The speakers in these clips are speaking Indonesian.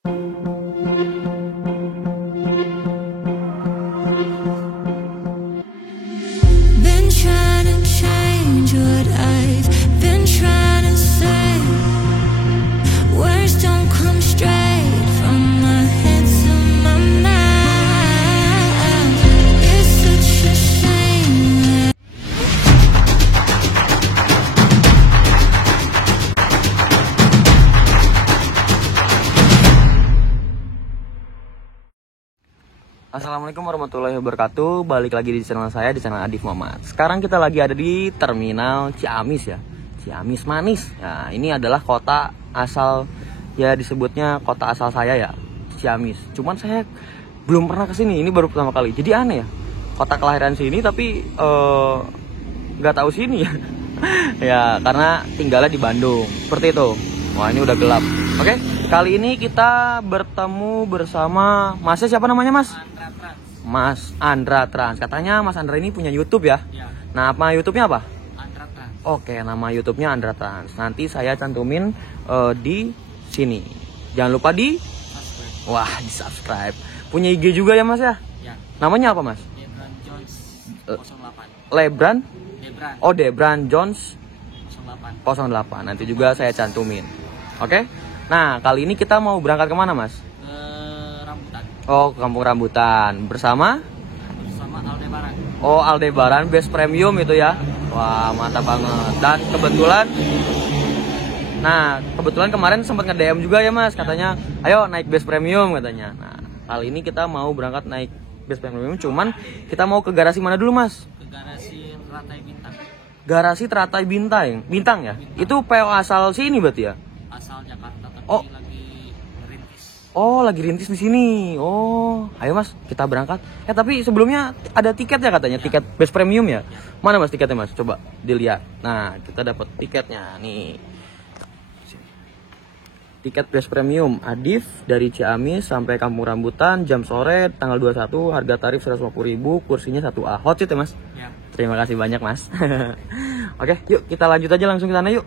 Been trying to change what I've been trying to say. Words don't come straight from my head to my mouth. It's such a shame. Assalamualaikum warahmatullahi wabarakatuh. Balik lagi di channel saya, di channel Adif Muhammad. Sekarang kita lagi ada di Terminal Ciamis ya, Ciamis Manis. Nah, ini adalah kota asal, ya disebutnya kota asal saya ya, Ciamis. Cuman saya belum pernah kesini, ini baru pertama kali. Jadi aneh ya, kota kelahiran sini tapi nggak tahu sini ya. Ya karena tinggalnya di Bandung, seperti itu. Wah, ini udah gelap. Oke, kali ini kita bertemu bersama Masnya, siapa namanya Mas? Mas Andra Trans. Katanya Mas Andra ini punya YouTube ya? Ya. Nama YouTube-nya apa? Andra Trans. Oke, nama YouTube-nya Andra Trans. Nanti saya cantumin di sini. Jangan lupa di subscribe. Wah, di subscribe. Punya IG juga ya Mas ya? Ya. Namanya apa Mas? Debran Jones 08. Lebran? Debran. Oh, Debran Jones 08. Nanti juga saya cantumin. Oke? Nah, kali ini kita mau berangkat kemana Mas? Rambutan. Oh, ke Kampung Rambutan bersama Aldebaran. Oh, Aldebaran Base Premium itu ya. Wah, mantap banget. Dan kebetulan kemarin sempat nge-DM juga ya Mas, katanya ayo naik Base Premium katanya. Nah, kali ini kita mau berangkat naik Base Premium, cuman kita mau ke garasi mana dulu Mas? Ke garasi Teratai Bintang. Garasi Teratai Bintang ya? Bintang. Itu PO asal sini berarti ya? Asal Jakarta, tapi lagi rintis. Oh, lagi rintis di sini. Oh, ayo Mas, kita berangkat. Tapi sebelumnya ada tiket ya katanya, tiket Base Premium ya? Mana Mas tiketnya Mas? Coba dilihat. Nah, kita dapat tiketnya nih. Tiket Base Premium Adif dari Ciamis sampai Kampung Rambutan jam sore tanggal 21, harga tarif 150.000, kursinya 1A. Hot seat ya Mas? Ya. Terima kasih banyak Mas. Oke, yuk kita lanjut aja langsung ke sana yuk.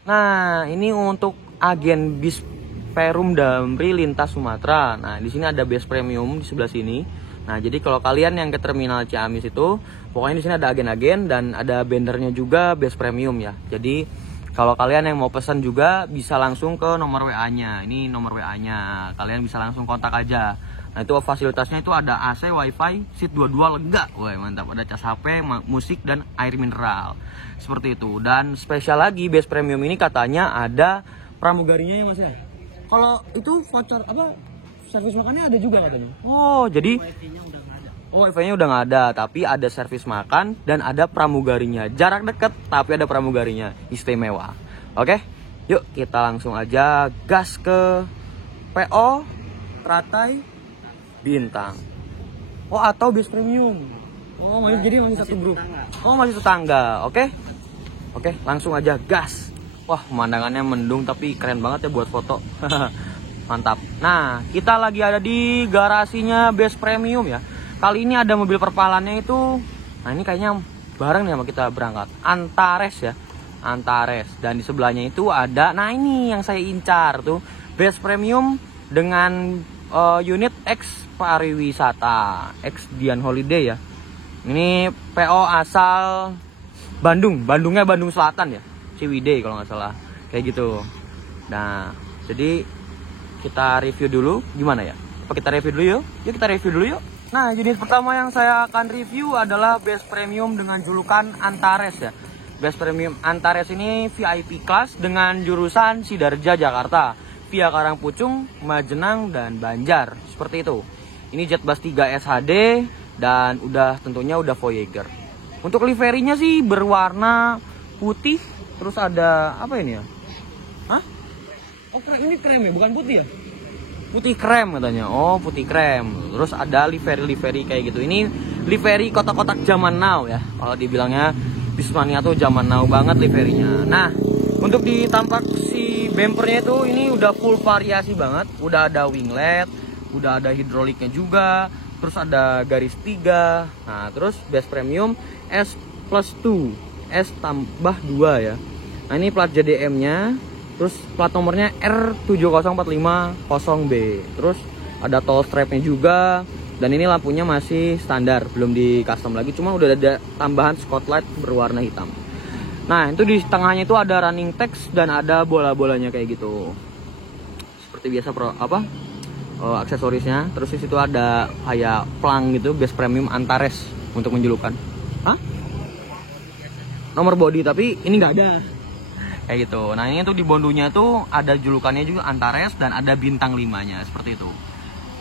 Nah, ini untuk agen bis Perum Damri lintas Sumatera. Nah, di sini ada Base Premium di sebelah sini. Nah, jadi kalau kalian yang ke Terminal Ciamis itu, pokoknya di sini ada agen-agen dan ada bannernya juga Base Premium ya. Jadi kalau kalian yang mau pesan juga bisa langsung ke nomor WA-nya. Ini nomor WA-nya. Kalian bisa langsung kontak aja. Nah, itu fasilitasnya itu ada AC, WiFi, seat 22 lega. Wah, mantap. Ada cas HP, musik dan air mineral. Seperti itu. Dan spesial lagi Base Premium ini katanya ada pramugarinya ya Mas ya. Kalau itu voucher apa? Servis makannya ada juga katanya. Oh, jadi Wifi-nya udah nggak ada. Oh, wifi-nya udah nggak ada, tapi ada servis makan dan ada pramugarinya. Jarak dekat, tapi ada pramugarinya. Istimewa. Oke, yuk kita langsung aja gas ke PO Teratai Bintang. Oh, atau Base Premium. Oh, jadi masih satu grup. Oh, masih tetangga. Oke, langsung aja gas. Wah, pemandangannya mendung tapi keren banget ya buat foto. Mantap. Nah, kita lagi ada di garasinya Base Premium ya. Kali ini ada mobil perpalannya itu. Nah, ini kayaknya bareng nih sama kita berangkat. Antares ya. Antares. Dan di sebelahnya itu ada, nah ini yang saya incar tuh, Base Premium dengan unit X pariwisata, X Dian Holiday ya. Ini PO asal Bandungnya Bandung Selatan ya. Ciwidey kalau nggak salah, kayak gitu. Nah, jadi kita review dulu gimana ya? Apa kita review dulu yuk? Yuk kita review dulu yuk. Nah, jenis pertama yang saya akan review adalah Base Premium dengan julukan Antares ya. Base Premium Antares ini VIP kelas dengan jurusan Sidarja Jakarta via Karangpucung, Majenang dan Banjar. Seperti itu. Ini Jetbus 3 SHD dan tentunya udah Voyager. Untuk liverinya sih berwarna putih. Terus ada apa ini ya? Hah? Oh, ini krem ya, bukan putih ya? Putih krem katanya. Oh, putih krem. Terus ada livery kayak gitu. Ini livery kotak-kotak zaman now ya. Kalau dibilangnya Bismania tuh zaman now banget liverynya. Nah, untuk di tampak si bumpernya itu ini udah full variasi banget. Udah ada winglet, udah ada hidroliknya juga. Terus ada garis 3. Nah, terus Base Premium S+2. S tambah 2 ya. Nah, ini plat JDM nya Terus plat nomornya R70450B. Terus ada tall strapnya juga. Dan ini lampunya masih standar, belum di custom lagi, cuma udah ada tambahan spotlight berwarna hitam. Nah, itu di tengahnya itu ada running text dan ada bola-bolanya kayak gitu. Seperti biasa aksesorisnya. Terus di situ ada kayak plang gitu, base premium Antares untuk menjulukan. Hah? Nomor body, tapi ini nggak ada. Kayak gitu. Nah, ini tuh di bondunya tuh ada julukannya juga Antares dan ada bintang 5-nya seperti itu.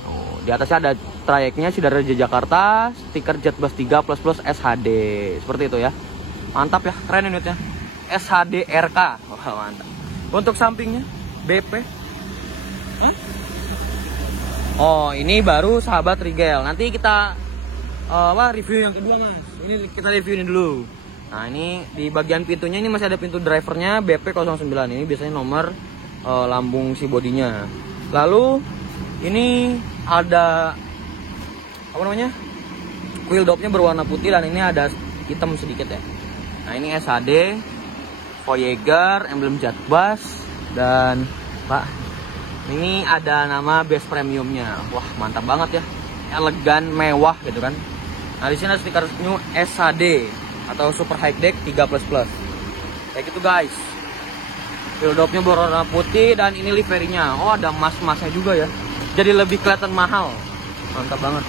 Tuh, di atasnya ada trayeknya Sidoarjo Jakarta, stiker Jetbus 3 plus SHD. Seperti itu ya. Mantap ya, keren unitnya. SHD RK. Wah, mantap. Untuk sampingnya BP. Hah? Oh, ini baru sahabat Rigel. Nanti kita review yang kedua, Mas. Ini kita review ini dulu. Nah, ini di bagian pintunya ini masih ada pintu drivernya BP09. Ini biasanya nomor lambung si bodinya. Lalu ini ada apa namanya? Wheel dopnya berwarna putih dan ini ada hitam sedikit ya. Nah, ini SHD, Voyager, emblem Jetbus dan Pak, ini ada nama base premiumnya. Wah, mantap banget ya. Elegan, mewah gitu kan. Nah, di sini ada stiker new SHD atau Super High Deck 3++. Kayak gitu, guys. Wheel dopnya berwarna putih dan ini liverinya. Oh, ada emas-emasnya juga ya. Jadi lebih kelihatan mahal. Mantap banget.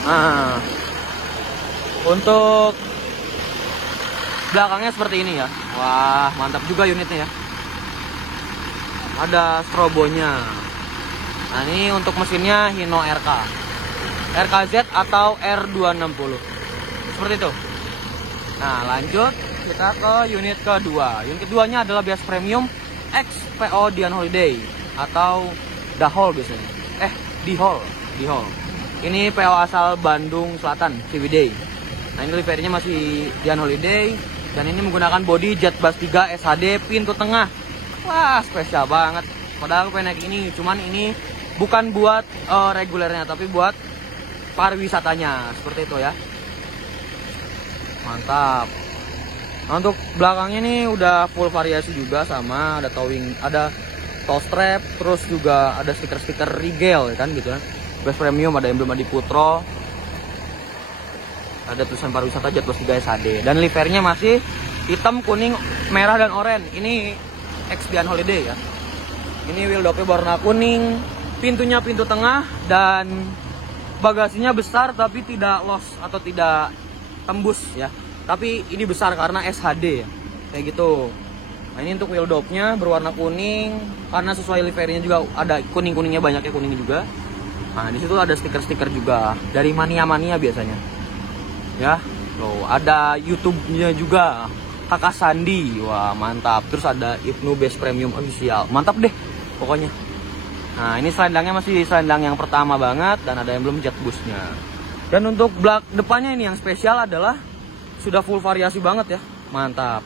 Nah, untuk belakangnya seperti ini ya. Wah, mantap juga unitnya ya. Ada strobonya. Nah, ini untuk mesinnya Hino RK, RKZ atau R260 seperti itu. Nah, lanjut kita ke unit kedua. Unit keduanya adalah bias premium XPO Dian Holiday atau Dahol biasanya. Dihol. Ini PO asal Bandung Selatan, Ciwidey. Nah, ini liverinya masih Dian Holiday dan ini menggunakan bodi Jetbus 3 SHD pintu tengah. Wah, spesial banget. Padahal aku pengen naik ini, cuman ini bukan buat regulernya, tapi buat pariwisatanya. Seperti itu ya. Mantap. Nah, untuk belakangnya nih udah full variasi juga, sama ada towing, ada tow strap, terus juga ada stiker-stiker Rigel kan gitu kan. Base premium, ada emblem Adi Putro. Ada tulisan pariwisata Jetbus 3 SHD dan liverinya masih hitam, kuning, merah dan oranye. Ini Dian Holiday ya. Ini wheel dopnya warna kuning, pintunya pintu tengah dan bagasinya besar tapi tidak los atau tidak tembus ya. Tapi ini besar karena SHD ya. Kayak gitu. Nah, ini untuk wheel dopnya berwarna kuning karena sesuai liverinya juga ada kuning-kuningnya, banyaknya kuning juga. Nah, di situ ada stiker-stiker juga dari mania-mania biasanya. Ya. Tuh, ada YouTube-nya juga. Kakak Sandi. Wah, mantap. Terus ada Ibnu Base Premium Official. Mantap deh pokoknya. Nah, ini selendangnya masih selendang yang pertama banget dan ada emblem Jetbusnya. Dan untuk belak depannya ini yang spesial adalah sudah full variasi banget ya. Mantap.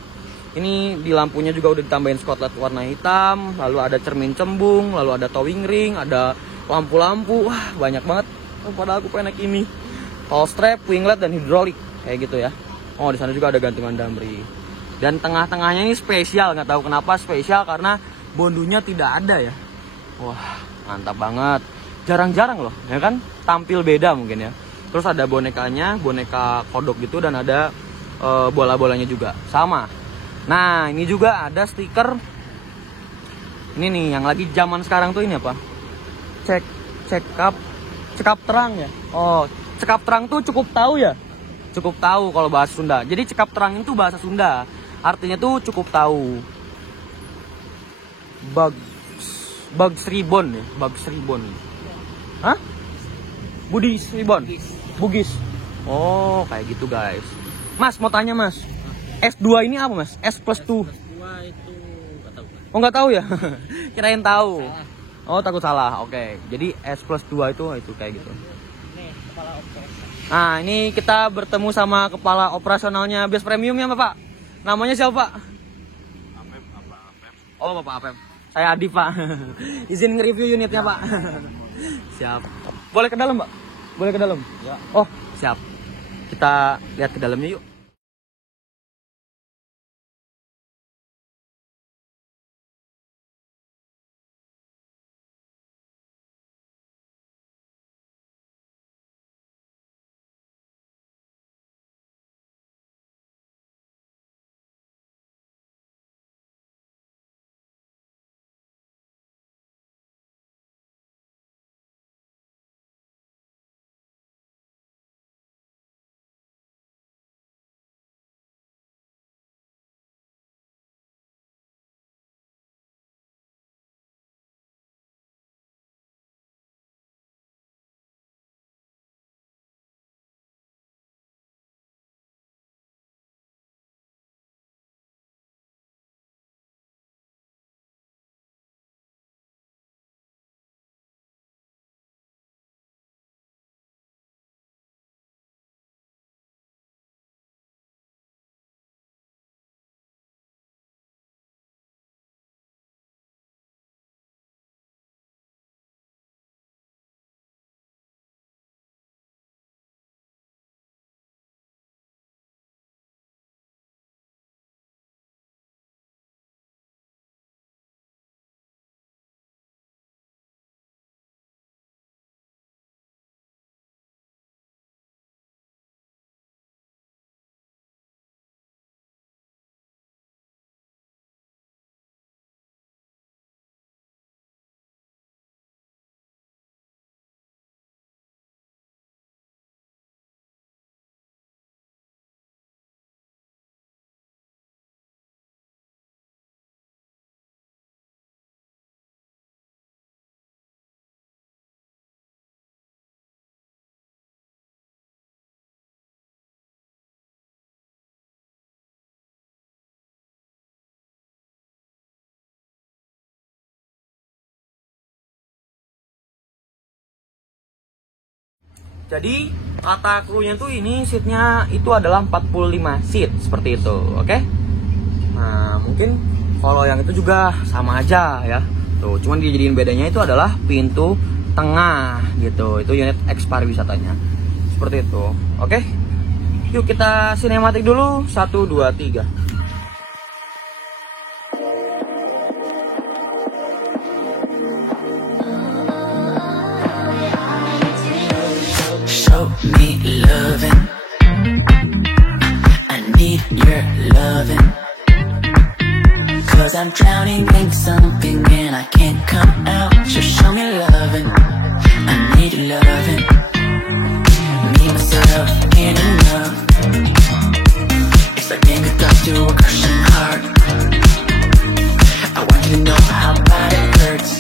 Ini di lampunya juga udah ditambahin spotlight warna hitam, lalu ada cermin cembung, lalu ada towing ring, ada lampu-lampu. Wah, banyak banget. Padahal aku pengen naik ini. Tall strap, winglet dan hidrolik kayak gitu ya. Oh, di sana juga ada gantungan damri. Dan tengah-tengahnya ini spesial, nggak tahu kenapa spesial karena bondunya tidak ada ya. Wah, mantap banget. Jarang-jarang loh, ya kan? Tampil beda mungkin ya. Terus ada bonekanya, boneka kodok gitu dan ada bola-bolanya juga. Sama. Nah, ini juga ada stiker. Ini nih yang lagi zaman sekarang tuh ini apa? Cekap terang ya. Oh, cekap terang tuh cukup tahu ya. Cukup tahu kalau bahasa Sunda. Jadi cekap terang itu bahasa Sunda. Artinya tuh cukup tahu. Bugs Ribbon ya, Bugs Ribbon. Hah? Budis Ribbon. Bugis. Oh, kayak gitu guys. Mas, mau tanya Mas. S2 ini apa Mas? S+2. S2 itu nggak tahu. Oh, nggak tahu ya? Kirain tahu. Salah. Oh, takut salah. Oke. Jadi S+2 itu kayak gitu. Nih, kepala operasional. Nah, ini kita bertemu sama kepala operasionalnya Base Premium ya, Bapak. Namanya siapa, Pak? Oh, Bapak Apem. Saya Adi, Pak. Izin nge-review unitnya, Pak. Siap. Boleh ke dalam, Pak? Boleh ke dalam? Ya. Oh, siap. Kita lihat ke dalamnya yuk. Jadi kata krunya tuh ini seatnya itu adalah 45 seat seperti itu, oke? Nah mungkin kalau yang itu juga sama aja ya. Tuh, cuman dijadiin bedanya itu adalah pintu tengah gitu. Itu unit X pariwisatanya. Seperti itu, oke? Yuk kita sinematik dulu. 1, 2, 3. Show me loving. I need your loving. Cause I'm drowning in something and I can't come out. So show me loving. I need your loving. Me, myself, and enough. It's like being hooked up to a crushing heart. I want you to know how bad it hurts.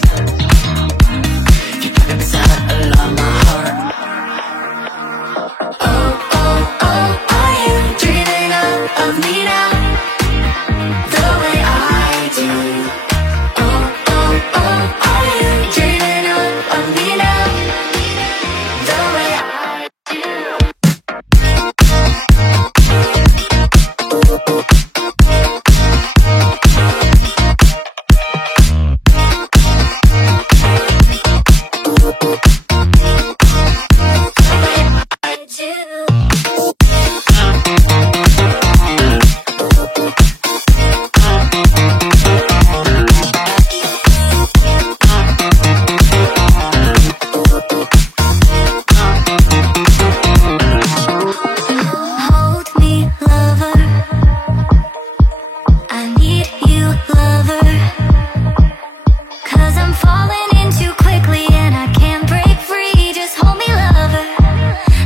You keep it beside along my heart. Oh, oh, oh, are you dreaming of me now? The way I do. Oh, oh, oh, are you dreaming of me now? The way I do. I do. Hold me, lover. I need you, lover. Cause I'm falling in too quickly and I can't break free. Just hold me, lover.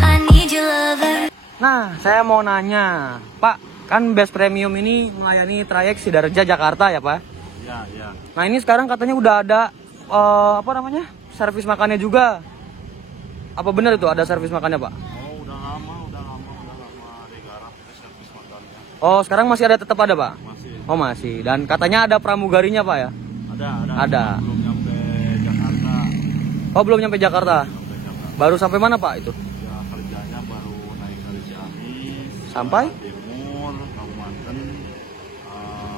I need you, lover. Nah, saya mau nanya, Pak, kan Best Premium ini melayani trayek Sidareja Jakarta ya, Pak? Ya, ya. Nah, ini sekarang katanya udah ada apa namanya? Servis makannya juga. Apa benar itu ada servis makannya, Pak? Oh, udah lama digarap servis makannya. Oh, sekarang masih ada, tetap ada, Pak? Masih Oh, masih. Dan katanya ada pramugarinya, Pak ya? ada. Ada. Belum nyampe Jakarta. Oh, belum nyampe Jakarta. Baru sampai mana, Pak, itu? Ya, kerjanya baru naik dari Ciamis. Sampai? Timur, Kabupaten,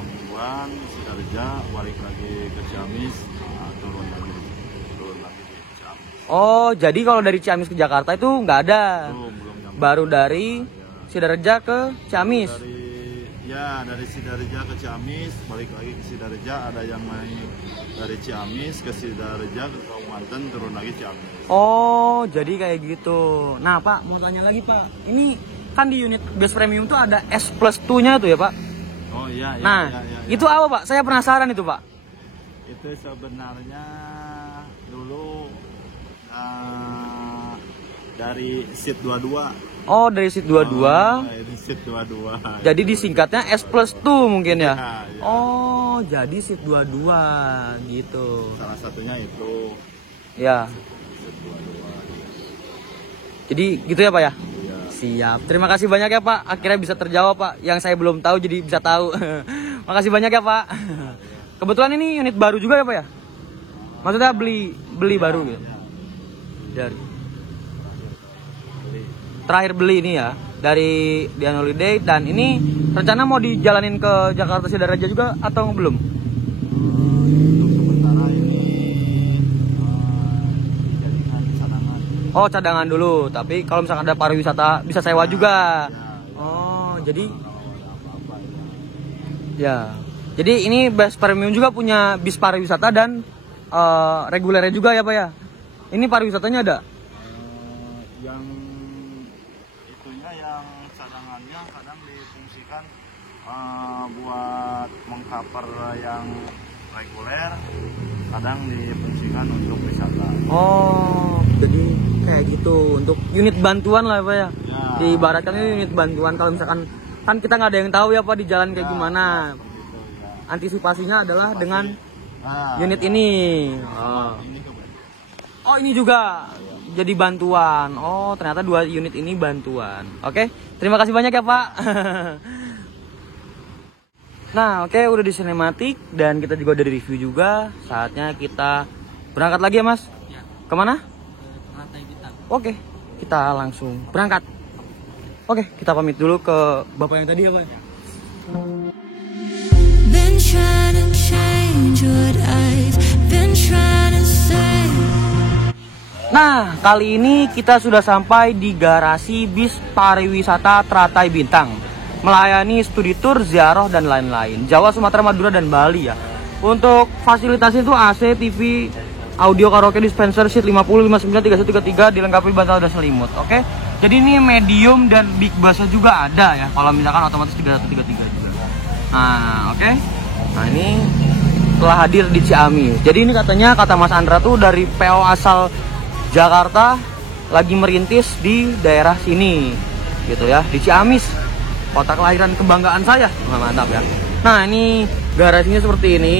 Mingguan, Sidareja, balik lagi ke Ciamis, turun lagi di Ciamis. Oh, jadi kalau dari Ciamis ke Jakarta itu nggak ada. Belum nyampe. Baru dari Sidareja ke Ciamis. Dari Sidareja ke Ciamis, balik lagi ke Sidareja. Ada yang naik dari Ciamis ke Sidareja ke Kabupaten, turun lagi Ciamis. Oh, jadi kayak gitu. Nah, Pak, mau tanya lagi, Pak. Ini kan di unit Best Premium tuh ada S plus 2-nya tuh ya, Pak? Oh iya, iya. Nah, iya. itu apa, Pak? Saya penasaran itu, Pak. Itu sebenarnya dulu dari seat 22. Oh, dari seat 22. Dari seat 22. Jadi disingkatnya S plus 2 mungkin ya? Ya, ya. Oh, jadi seat 22 gitu. Salah satunya itu Ya. seat 22. Jadi gitu ya, Pak ya? Ya. Siap. Terima kasih banyak ya, Pak. Akhirnya bisa terjawab, Pak. Yang saya belum tahu jadi bisa tahu. Makasih banyak ya, Pak. Kebetulan ini unit baru juga ya, Pak ya? Maksudnya beli baru gitu. Dari terakhir beli ini ya dari Dian Holiday, dan ini rencana mau dijalanin ke Jakarta Sidareja juga atau belum? Untuk sementara ini dijadikan cadangan. Oh, cadangan dulu. Tapi kalau misalkan ada pariwisata bisa sewa juga. Ya, Oh, jadi apa-apa ya. Jadi ini Best Premium juga punya bis pariwisata dan regulernya juga ya, Pak ya? Ini pariwisatanya ada? Yang itunya, yang cadangannya kadang difungsikan buat mengcover yang reguler, kadang difungsikan untuk wisata. Oh, jadi kayak gitu untuk unit bantuan lah, Pak ya? Ya. Diibaratkan ini unit bantuan kalau misalkan kan kita nggak ada yang tahu ya, Pak, di jalan kayak gimana. Seperti itu, ya. Antisipasinya adalah dengan Nah, unit ini. Oh. ini kebetulan. Oh, ini juga jadi bantuan. Oh, ternyata 2 unit ini bantuan. Oke, terima kasih banyak ya, Pak. Nah, oke, udah di sinematik dan kita juga udah di review juga. Saatnya kita berangkat lagi ya, Mas? Ya, Kemana? Rantai Bintang. Oke, kita langsung berangkat. Oke, kita pamit dulu ke bapak yang tadi ya, Pak. Been trying to change what I've been trying to say. Nah, kali ini kita sudah sampai di garasi bis pariwisata Teratai Bintang, melayani studi tour, ziarah, dan lain-lain, Jawa, Sumatera, Madura, dan Bali ya. Untuk fasilitasnya itu AC, TV, audio, karaoke, dispenser, seat 50, 59, 31, 33, dilengkapi bantal dan selimut. Oke, jadi ini medium dan big busnya juga ada ya, kalau misalkan otomatis 31, 33 juga. Nah, oke. Nah, ini telah hadir di Ciamis. Jadi ini katanya, kata Mas Andra tuh dari PO asal Jakarta lagi merintis di daerah sini gitu ya, di Ciamis, kota kelahiran kebanggaan saya. Mantap ya. Nah, ini garasinya seperti ini.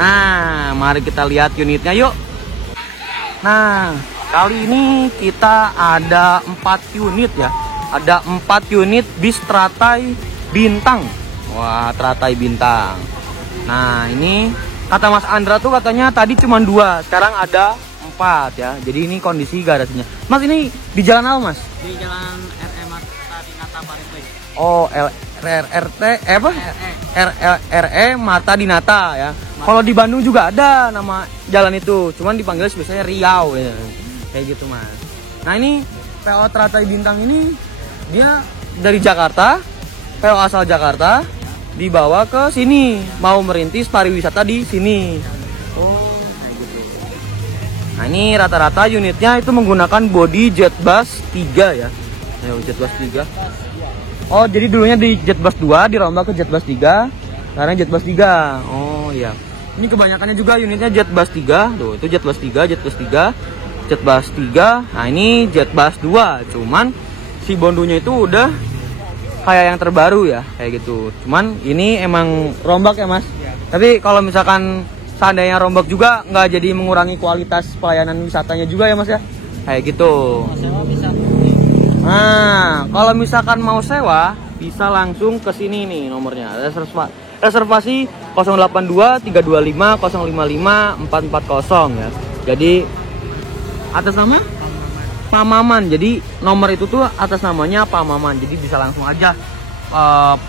Nah, mari kita lihat unitnya yuk. Nah, kali ini kita ada 4 unit ya. Ada 4 unit bis Teratai Bintang. Wah, Teratai Bintang. Nah, ini kata Mas Andra tuh katanya tadi cuma 2, sekarang ada 4 ya. Jadi ini kondisi garasinya. Mas, ini di jalan apa, Mas? Di jalan RE Mata Dinata Pareply. Oh, RRT apa? RE Mata Dinata ya. Kalau di Bandung juga ada nama jalan itu, cuman dipanggil biasanya Riau ya. Kayak gitu, Mas. Nah, ini PO Teratai Bintang ini dia dari Jakarta, PO asal Jakarta, dibawa ke sini, mau merintis pariwisata di sini. Oh, kayak gitu. Nah, ini rata-rata unitnya itu menggunakan bodi Jetbus 3 ya. Ayo, Jetbus 3. Oh, jadi dulunya di Jetbus 2 dirombak ke Jetbus 3. Sekarang Jetbus 3. Oh, iya. Ini kebanyakannya juga unitnya Jetbus 3. Tuh, itu Jetbus 3, Jetbus 3, Jetbus 3. Nah, ini Jetbus 2. Cuman si bondunya itu udah kayak yang terbaru ya, kayak gitu. Cuman ini emang rombak ya, Mas. Ya. Tapi kalau misalkan seandainya rombak juga nggak jadi mengurangi kualitas pelayanan wisatanya juga ya, Mas ya, kayak gitu. Sewa bisa. Nah, kalau misalkan mau sewa bisa langsung ke sini nih nomornya. Reservasi 082 325 055 440 ya. Jadi atas nama Pak Maman. Jadi nomor itu tuh atas namanya Pak Maman. Jadi bisa langsung aja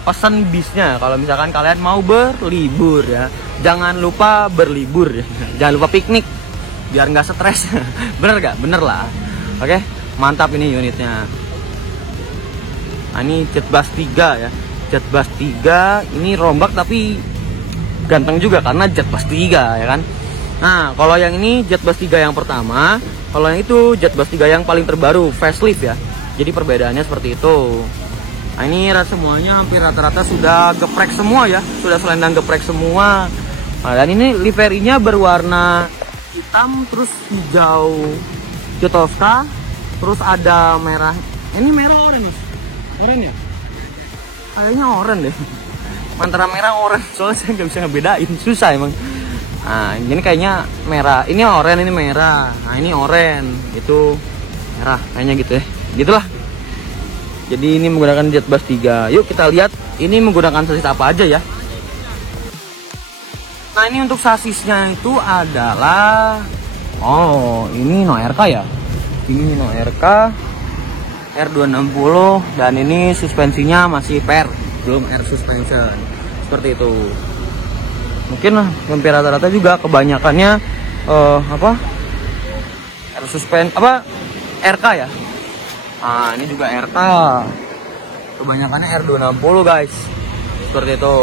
pesan bisnya kalau misalkan kalian mau berlibur ya. Jangan lupa berlibur ya. Jangan lupa piknik biar nggak stres. Bener gak? Bener lah. Oke, mantap ini unitnya. Nah, ini Jetbus 3 ya. Jetbus 3 ini rombak tapi ganteng juga karena Jetbus 3 ya kan. Nah, kalau yang ini Jetbus 3 yang pertama, kalau yang itu Jetbus 3 yang paling terbaru, facelift ya. Jadi perbedaannya seperti itu. Nah, ini semuanya hampir rata-rata sudah geprek semua ya, sudah selendang geprek semua. Nah, dan ini liverinya berwarna hitam, terus hijau Jotowska, terus ada merah. Ini merah oranye, Mas. Oranye ya? Kayaknya oranye deh. Antara merah oranye, soalnya saya nggak bisa ngebedain, susah emang. Nah, ini kayaknya merah. Ini oranye, ini merah. Nah, ini oranye, itu merah, kayaknya gitu ya. Gitulah. Jadi ini menggunakan Jetbus 3. Yuk kita lihat ini menggunakan sasis apa aja ya. Nah, ini untuk sasisnya itu adalah, oh, ini No RK ya. Ini No RK R260 dan ini suspensinya masih per, belum air suspension. Seperti itu. Mungkin hampir rata-rata juga kebanyakannya air suspensi RK ya. Nah, ini juga RK. Kebanyakannya R260 guys. Seperti itu.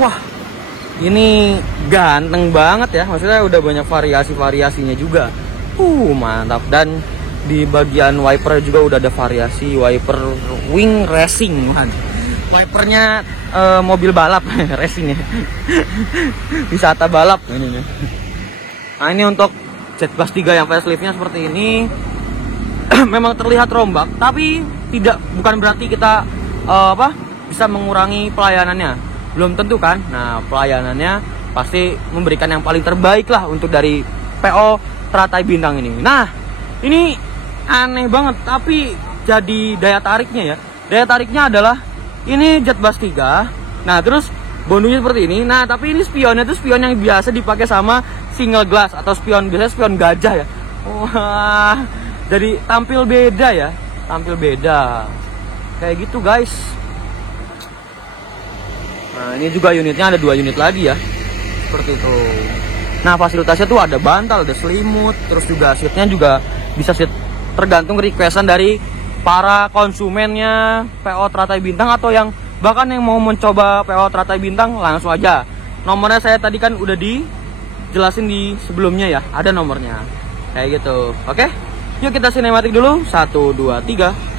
Wah, ini ganteng banget ya. Maksudnya udah banyak variasi-variasinya juga. Mantap. Dan di bagian wiper juga udah ada variasi wiper wing racing. Wipernya mobil balap racing ya. Wisata balap ini nih. Nah, ini untuk Jetbus 3 yang faceliftnya seperti ini. Memang terlihat rombak, tapi bukan berarti kita bisa mengurangi pelayanannya. Belum tentu kan. Nah, pelayanannya pasti memberikan yang paling terbaik lah untuk dari PO Teratai Bintang ini. Nah, ini aneh banget, tapi jadi daya tariknya ya. Daya tariknya adalah ini Jetbus 3. Nah, terus bondunya seperti ini. Nah, tapi ini spionnya tuh spion yang biasa dipakai sama single glass atau spion biasa, spion gajah ya. Wah, Jadi tampil beda ya, tampil beda. Kayak gitu guys. Nah ini juga unitnya ada 2 unit lagi ya, seperti itu. Nah fasilitasnya tuh ada bantal, ada selimut, terus juga seatnya juga bisa seat tergantung requestan dari para konsumennya PO Teratai Bintang atau yang bahkan yang mau mencoba PO Teratai Bintang langsung aja. Nomornya saya tadi kan udah dijelasin di sebelumnya ya, ada nomornya. Kayak gitu. Oke? Yuk kita sinematik dulu. 1 2 3.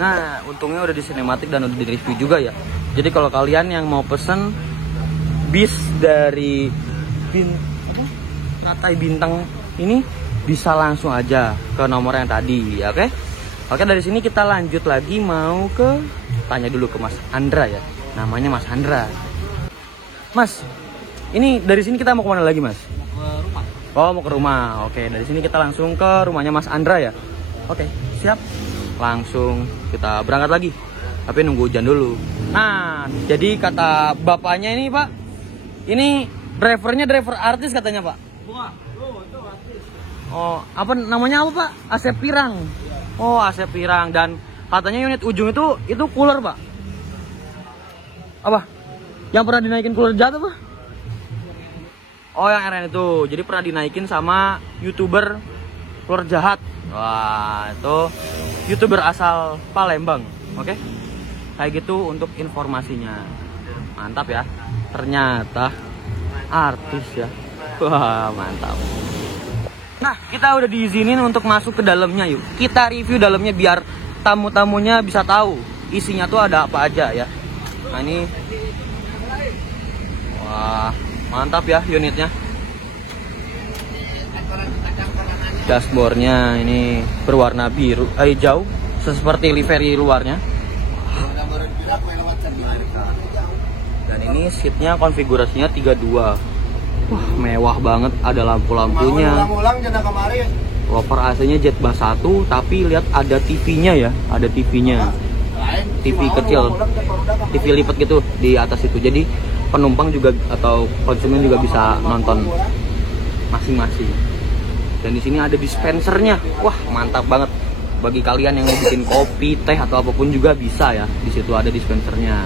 Nah, untungnya udah di sinematik dan udah di review juga ya. Jadi kalau kalian yang mau pesen bis dari Teratai Bintang ini bisa langsung aja ke nomor yang tadi, oke? Oke, dari sini kita lanjut lagi mau ke tanya dulu ke Mas Andra ya. Namanya Mas Andra. Mas, ini dari sini kita mau kemana lagi Mas? Mau ke rumah. Oh, mau ke rumah. Oke, dari sini kita langsung ke rumahnya Mas Andra ya. Oke, siap. Langsung kita berangkat lagi. Tapi nunggu hujan dulu. Nah, jadi kata bapaknya ini Pak, ini drivernya driver artis katanya Pak. Bukan. Oh, itu artis. Oh, apa namanya apa Pak? Asep Pirang. Oh, Asep Pirang. Dan katanya unit ujung itu cooler Pak. Apa? Yang pernah dinaikin cooler jatuh Pak? Oh, yang RN itu. Jadi pernah dinaikin sama YouTuber cooler jahat. Wah, itu YouTuber asal Palembang. Oke? Kayak gitu untuk informasinya. Mantap ya. Ternyata artis ya. Wah, mantap. Nah, kita udah diizinin untuk masuk ke dalamnya yuk. Kita review dalamnya biar tamu-tamunya bisa tahu isinya tuh ada apa aja ya. Nah, ini wah, mantap ya unitnya. Dashboardnya ini berwarna biru, hijau, seperti livery luarnya. Dan ini seatnya konfigurasinya 32. Wah, mewah banget, ada lampu-lampunya. Loper AC-nya jet bass 1, tapi lihat ada TV-nya ya, ada TV-nya. TV kecil, TV lipat gitu di atas itu. Jadi penumpang juga atau konsumen juga bisa nonton masing-masing. Dan di sini ada dispensernya. Wah, mantap banget. Bagi kalian yang mau bikin kopi, teh atau apapun juga bisa ya. Di situ ada dispensernya.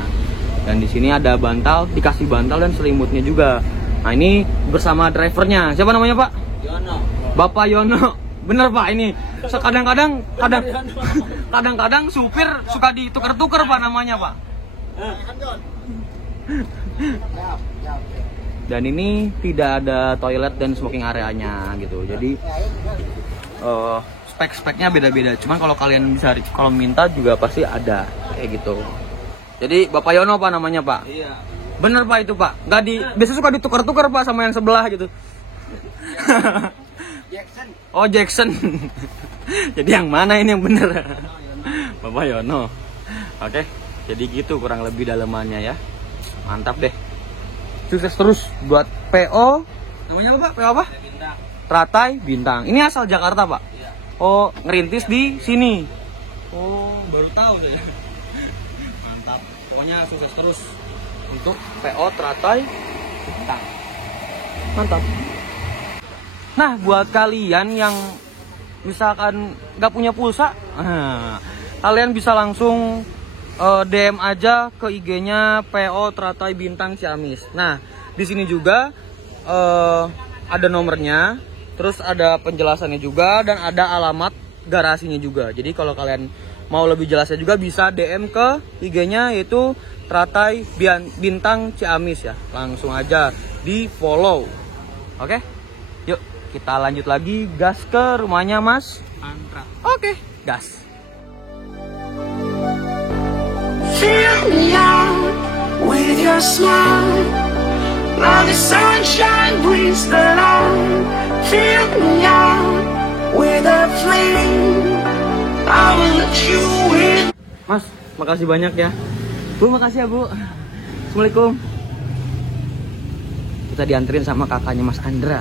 Dan di sini ada bantal, dikasih bantal dan selimutnya juga. Nah, ini bersama drivernya. Siapa namanya, Pak? Yono. Bapak Yono. Bener, Pak, ini. Kadang-kadang supir suka ditukar-tukar Pak namanya, Pak. Dan ini tidak ada toilet dan smoking areanya gitu. Jadi spek-speknya beda-beda. Cuman kalau kalian bisa kalau minta juga pasti ada kayak gitu. Jadi Bapak Yono Pak namanya Pak. Iya. Bener Pak itu Pak. Biasanya suka ditukar-tukar Pak sama yang sebelah gitu. Jackson. Oh Jackson. Jadi yang mana ini yang bener? Bapak Yono. Oke. Jadi gitu kurang lebih dalamannya ya. Mantap deh. Sukses terus buat PO. Namanya apa Pak? PO apa? Bintang. Teratai Bintang. Ini asal Jakarta Pak? Iya. Oh, ngerintis di sini. Oh, baru tahu saya. Mantap. Pokoknya sukses terus untuk PO Teratai Bintang. Mantap. Nah, buat kalian yang misalkan nggak punya pulsa, kalian bisa langsung DM aja ke IG-nya PO Teratai Bintang Ciamis. Nah, di sini juga ada nomornya, terus ada penjelasannya juga dan ada alamat garasinya juga. Jadi kalau kalian mau lebih jelasnya juga bisa DM ke IG-nya yaitu Teratai Bintang Ciamis ya. Langsung aja di-follow. Oke? Yuk, kita lanjut lagi gas ke rumahnya Mas Andra. Oke, gas. Fill me out with your smile. Now the sunshine brings the light. Fill me out with a flame. Mas, makasih banyak ya. Bu, makasih ya Bu. Assalamualaikum. Kita dianterin sama kakaknya Mas Andra.